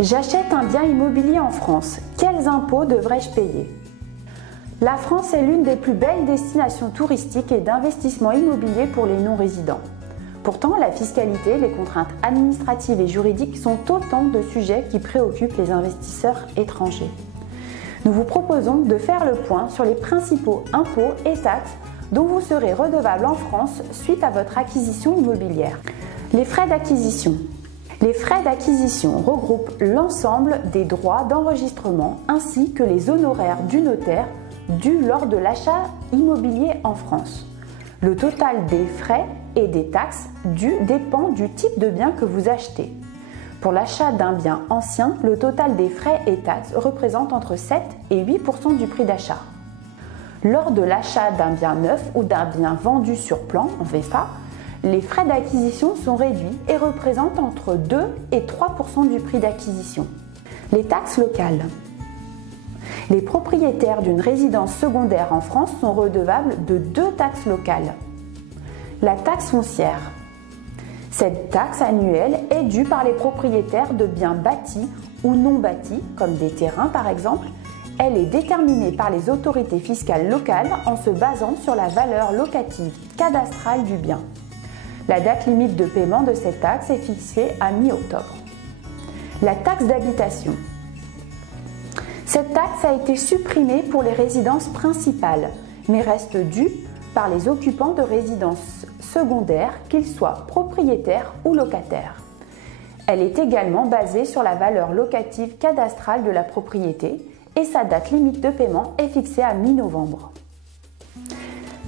J'achète un bien immobilier en France. Quels impôts devrais-je payer? La France est l'une des plus belles destinations touristiques et d'investissement immobilier pour les non-résidents. Pourtant, la fiscalité, les contraintes administratives et juridiques sont autant de sujets qui préoccupent les investisseurs étrangers. Nous vous proposons de faire le point sur les principaux impôts et taxes dont vous serez redevable en France suite à votre acquisition immobilière. Les frais d'acquisition. Les frais d'acquisition regroupent l'ensemble des droits d'enregistrement ainsi que les honoraires du notaire dus lors de l'achat immobilier en France. Le total des frais et des taxes dus dépend du type de bien que vous achetez. Pour l'achat d'un bien ancien, le total des frais et taxes représente entre 7 et 8% du prix d'achat. Lors de l'achat d'un bien neuf ou d'un bien vendu sur plan, en VFA, les frais d'acquisition sont réduits et représentent entre 2 et 3% du prix d'acquisition. Les taxes locales. Les propriétaires d'une résidence secondaire en France sont redevables de 2 taxes locales. La taxe foncière. Cette taxe annuelle est due par les propriétaires de biens bâtis ou non bâtis, comme des terrains par exemple. Elle est déterminée par les autorités fiscales locales en se basant sur la valeur locative cadastrale du bien. La date limite de paiement de cette taxe est fixée à mi-octobre. La taxe d'habitation. Cette taxe a été supprimée pour les résidences principales, mais reste due par les occupants de résidences secondaires, qu'ils soient propriétaires ou locataires. Elle est également basée sur la valeur locative cadastrale de la propriété et sa date limite de paiement est fixée à mi-novembre.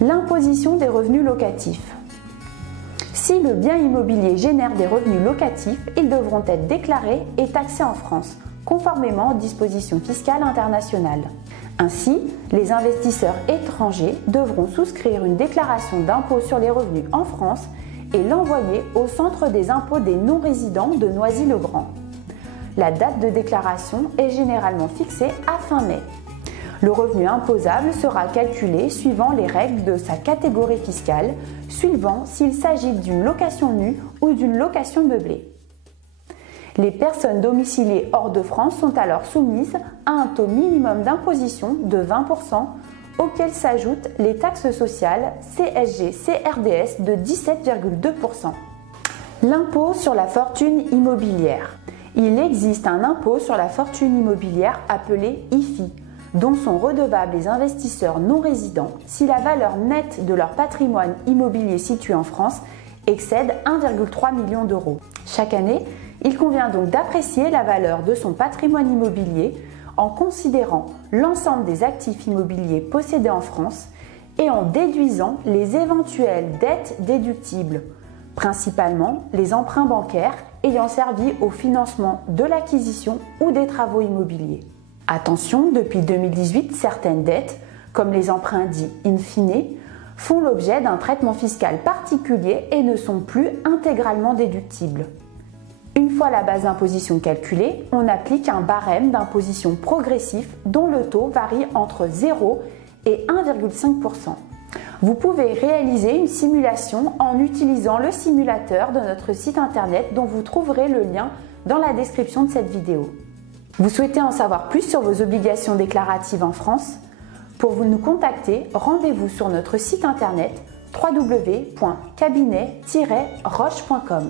L'imposition des revenus locatifs. Si le bien immobilier génère des revenus locatifs, ils devront être déclarés et taxés en France, conformément aux dispositions fiscales internationales. Ainsi, les investisseurs étrangers devront souscrire une déclaration d'impôt sur les revenus en France et l'envoyer au Centre des impôts des non-résidents de Noisy-le-Grand. La date de déclaration est généralement fixée à fin mai. Le revenu imposable sera calculé suivant les règles de sa catégorie fiscale, suivant s'il s'agit d'une location nue ou d'une location meublée. Les personnes domiciliées hors de France sont alors soumises à un taux minimum d'imposition de 20%, auquel s'ajoutent les taxes sociales CSG, CRDS de 17,2%. L'impôt sur la fortune immobilière. Il existe un impôt sur la fortune immobilière appelé IFI, dont sont redevables les investisseurs non résidents si la valeur nette de leur patrimoine immobilier situé en France excède 1,3 million d'euros. Chaque année, il convient donc d'apprécier la valeur de son patrimoine immobilier en considérant l'ensemble des actifs immobiliers possédés en France et en déduisant les éventuelles dettes déductibles, principalement les emprunts bancaires ayant servi au financement de l'acquisition ou des travaux immobiliers. Attention, depuis 2018, certaines dettes, comme les emprunts dits in fine, font l'objet d'un traitement fiscal particulier et ne sont plus intégralement déductibles. Une fois la base d'imposition calculée, on applique un barème d'imposition progressif dont le taux varie entre 0 et 1,5%. Vous pouvez réaliser une simulation en utilisant le simulateur de notre site internet dont vous trouverez le lien dans la description de cette vidéo. Vous souhaitez en savoir plus sur vos obligations déclaratives en France? Pour nous contacter, rendez-vous sur notre site internet www.cabinet-roche.com.